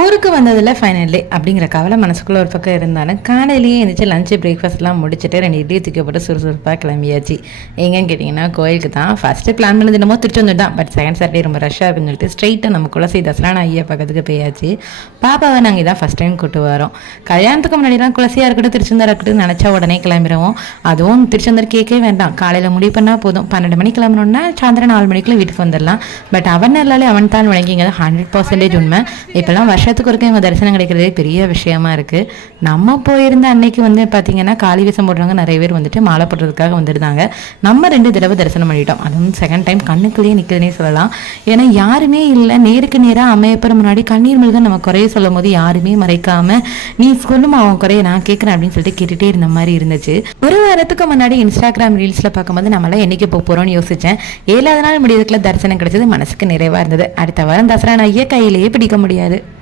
ஊருக்கு வந்ததில் ஃபைனல் டே அப்படிங்கிற கவலை மனசுக்குள்ளே ஒரு பக்கம் இருந்தாலும் காலையிலேயே எழுந்திரிச்சு லஞ்சு பிரேக்ஃபாஸ்ட்லாம் முடிச்சுட்டு 2 இட்லி தூக்கி போட்டு சுறுசுறுப்பாக கிளம்பியாச்சு. எங்கன்னு கேட்டிங்கன்னா கோயிலுக்கு தான். ஃபஸ்ட்டு பிளான் பண்ணது என்னமோ திருச்செந்தூர் தான். பட் செகண்ட் சாட்டர்டே ரொம்ப ரஷ்ஷாக இருக்குன்னு சொல்லிட்டு ஸ்ட்ரெயிட்டாக நம்ம குலசை தசரான ஐயா பக்கத்துக்கு போயாச்சு. பாப்பாவை நாங்கள் இதான் ஃபஸ்ட் டைம் கூட்டு வரோம். கல்யாணத்துக்கு முன்னாடிலாம் குலசையாக இருக்கட்டும் திருச்செந்தூர் இருக்கட்டும் நினச்சா உடனே கிளம்பிடுவோம். அதுவும் திருச்செந்தூர் கேட்கவே வேண்டாம். காலையில் முடிவு பண்ணால் போதும். 12 மணிக்கு கிளம்பணுன்னா சாயந்தரம் 4 மணிக்குள்ளே வீட்டுக்கு வந்துடலாம். பட் அவன் நல்லாலே அவன் தான் வழங்கிங்க 100% உண்மை. இப்போல்லாம் வருஷத்துக்கு ஒருக்க இவங்க தரிசனம் கிடைக்கிறதே பெரிய விஷயமா இருக்குது. நம்ம போயிருந்த அன்னைக்கு வந்து பார்த்தீங்கன்னா காளி வேஷம் போடுறவங்க நிறைய பேர் வந்துட்டு மாலை போடுறதுக்காக வந்துருந்தாங்க. நம்ம 2 தடவை தரிசனம் பண்ணிட்டோம். அதுவும் செகண்ட் டைம் கண்ணுக்குள்ளேயே நிற்கிறதுனே சொல்லலாம். ஏன்னா யாருமே இல்லை, நேருக்கு நேராக அமையப்பற முன்னாடி கண்ணீர் மிளக நம்ம குறைய சொல்லும் போது யாருமே மறைக்காம நீ சொல்லுமா அவன் குறைய நான் கேட்குறேன் அப்படின்னு சொல்லிட்டு கேட்டுகிட்டே இருந்த மாதிரி இருந்துச்சு. ஒரு வாரத்துக்கு முன்னாடி இன்ஸ்டாகிராம் ரீல்ஸில் பார்க்கும்போது நம்மளாம் என்னைக்கு போகிறோன்னு யோசித்தேன். 7வது நாள் முடியறதுக்குள்ள தரிசனம் கிடைச்சது, மனசுக்கு நிறைவாக இருந்தது. அடுத்த வாரம் தசரா ஐயா கையிலேயே பிடிக்க முடியாது.